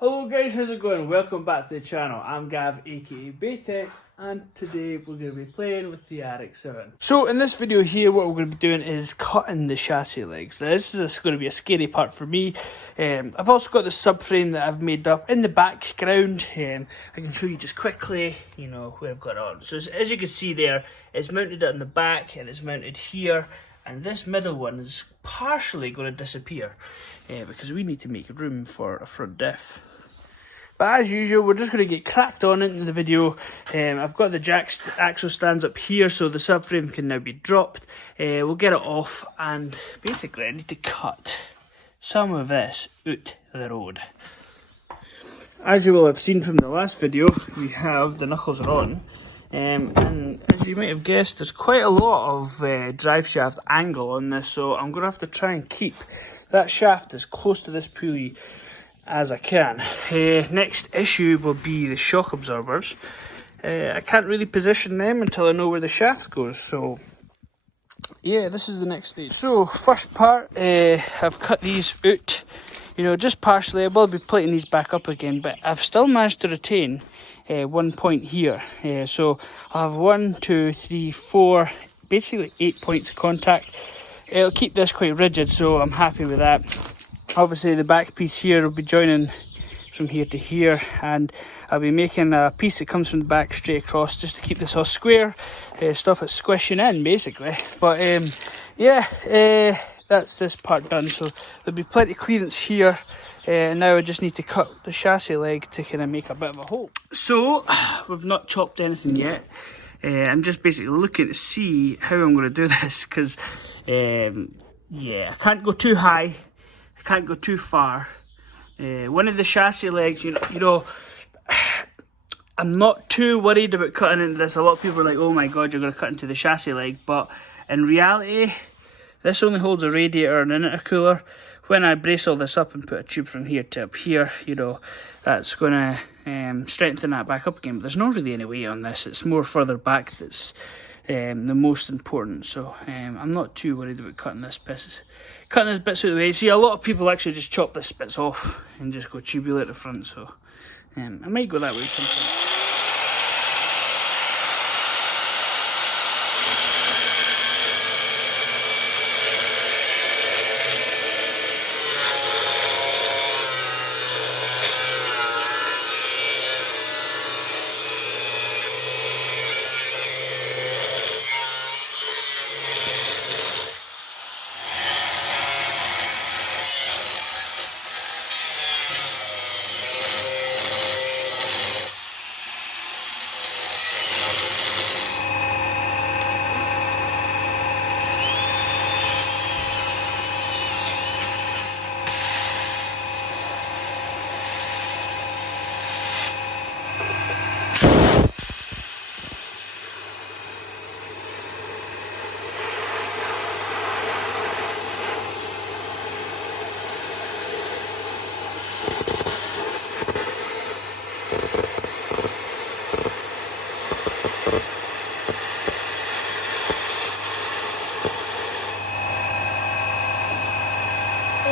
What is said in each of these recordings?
Hello guys, how's it going? Welcome back to the channel. I'm Gav, aka BEYTEK, and today we're going to be playing with the RX7. So in this video here, what we're going to be doing is cutting the chassis legs. Now this is going to be a scary part for me. I've also got the subframe that I've made up in the background. I can show you just quickly, what I've got on. So as you can see there, it's mounted on the back and it's mounted here. And this middle one is partially going to disappear because we need to make room for a front diff. But as usual, we're just going to get cracked on into the video. I've got the jack axle stands up here, so the subframe can now be dropped. We'll get it off, and basically I need to cut some of this out the road. As you will have seen from the last video, we have the knuckles are on. And as you might have guessed, there's quite a lot of drive shaft angle on this, so I'm going to have to try and keep that shaft as close to this pulley as I can. Next issue will be the shock absorbers. I can't really position them until I know where the shaft goes, so yeah, this is the next stage. So first part, I've cut these out, just partially. I will be plating these back up again, but I've still managed to retain one point here. So I have 1, 2, 3, 4, basically 8 points of contact. It'll keep this quite rigid, so I'm happy with that. Obviously the back piece here will be joining from here to here, and I'll be making a piece that comes from the back straight across just to keep this all square, stop it squishing in basically. But yeah, that's this part done, so there'll be plenty of clearance here. Now I just need to cut the chassis leg to kind of make a bit of a hole. So we've not chopped anything yet. I'm just basically looking to see how I'm going to do this, because yeah, I can't go too high, I can't go too far. One of the chassis legs, I'm not too worried about cutting into this. A lot of people are like, oh my god, you're going to cut into the chassis leg, but in reality, this only holds a radiator and an intercooler. When I brace all this up and put a tube from here to up here, that's going to strengthen that back up again. But there's not really any weight on this. It's more further back that's the most important. So I'm not too worried about cutting this bits out of the way. See, a lot of people actually just chop this bits off and just go tubular at the front. So I might go that way sometime.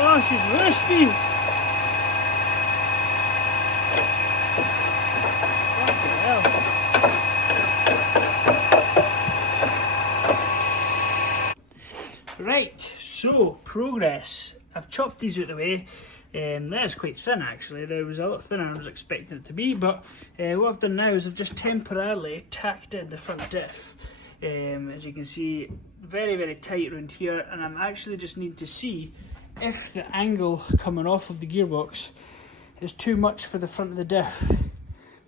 Oh, she's rusty. Fucking hell. Right, so progress. I've chopped these out of the way. That is quite thin actually. There was a lot thinner than I was expecting it to be, but what I've done now is I've just temporarily tacked in the front diff. As you can see, very, very tight around here, and I'm actually just needing to see if the angle coming off of the gearbox is too much for the front of the diff.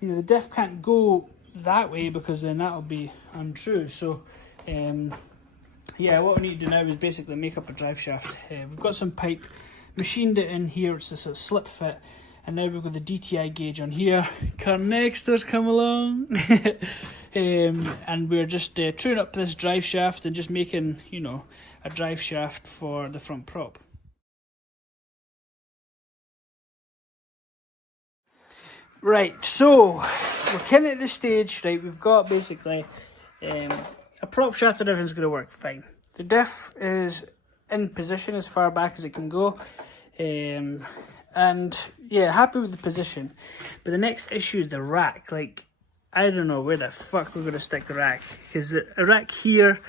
The diff can't go that way because then that'll be untrue. So yeah, what we need to do now is basically make up a drive shaft. We've got some pipe, machined it in here, it's a sort of slip fit, and now we've got the DTI gauge on here. Connectors come along. And we're just truing up this drive shaft and just making, a drive shaft for the front prop. Right, so we're kind of at this stage, right? We've got basically a prop shaft and everything's going to work fine. The diff is in position as far back as it can go. and yeah, happy with the position. But the next issue is the rack. Like, I don't know where the fuck we're going to stick the rack, because the rack here,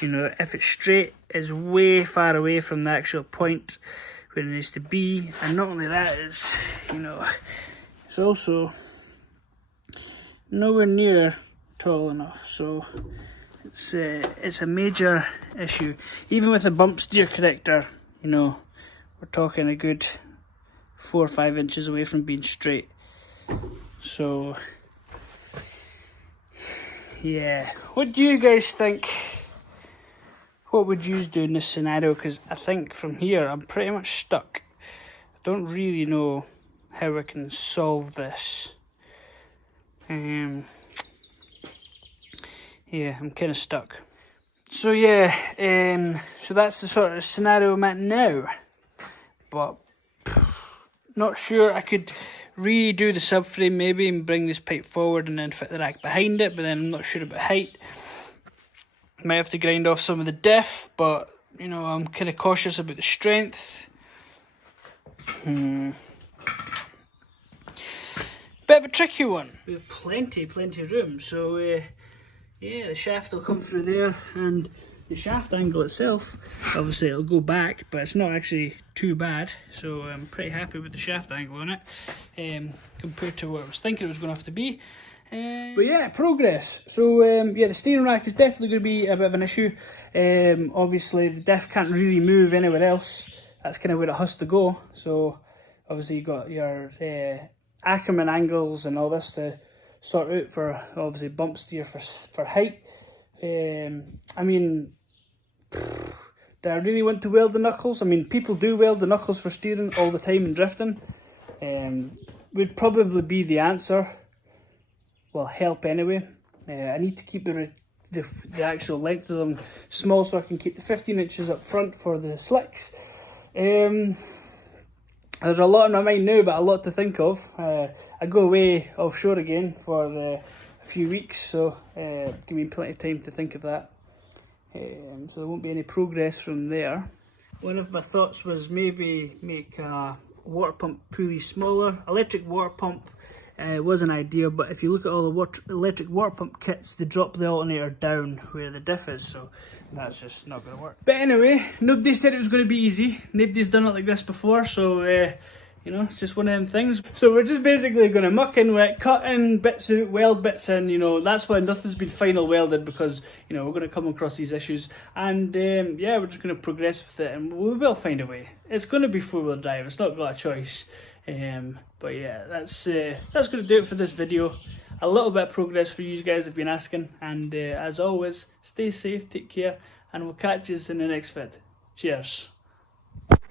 you know, if it's straight, is way far away from the actual point where it needs to be. And not only that, is, you know, it's also nowhere near tall enough. So it's a major issue. Even with a bump steer corrector, you know, we're talking a good 4 or 5 inches away from being straight. So yeah, what do you guys think? What would you do in this scenario? Because I think from here I'm pretty much stuck. I don't really know how I can solve this. Yeah, I'm kind of stuck. So yeah, so that's the sort of scenario I'm at now. But not sure. I could redo the subframe maybe and bring this pipe forward and then fit the rack behind it, but then I'm not sure about height. Might have to grind off some of the diff, but you know, I'm kind of cautious about the strength. Bit of a tricky one. We have plenty of room, so yeah, the shaft will come through there, and the shaft angle itself, obviously it'll go back, but it's not actually too bad, so I'm pretty happy with the shaft angle on it, compared to what I was thinking it was going to have to be. But yeah, progress. So yeah, the steering rack is definitely going to be a bit of an issue. Obviously the diff can't really move anywhere else. That's kind of where it has to go. So obviously you've got your Ackerman angles and all this to sort out for obviously bump steer for height. I mean, do I really want to weld the knuckles? I mean, people do weld the knuckles for steering all the time and drifting. Would probably be the answer. Well, help anyway. I need to keep the actual length of them small so I can keep the 15 inches up front for the slicks. There's a lot in my mind now, but a lot to think of. I go away offshore again for a few weeks, so give me plenty of time to think of that. So there won't be any progress from there. One of my thoughts was maybe make a water pump pulley smaller. Electric water pump was an idea, but if you look at all the electric water pump kits, they drop the alternator down where the diff is, so that's just not going to work. But anyway, nobody said it was going to be easy. Nobody's done it like this before, so you know, it's just one of them things. So we're just basically going to muck in with it, cut in bits out, weld bits in, you know. That's why nothing's been final welded, because, you know, we're going to come across these issues. And yeah, we're just going to progress with it, and we will find a way. It's going to be 4-wheel drive, it's not got a choice. But yeah, that's going to do it for this video. A little bit of progress for you guys have been asking, and as always, stay safe, take care, and we'll catch you in the next vid. Cheers.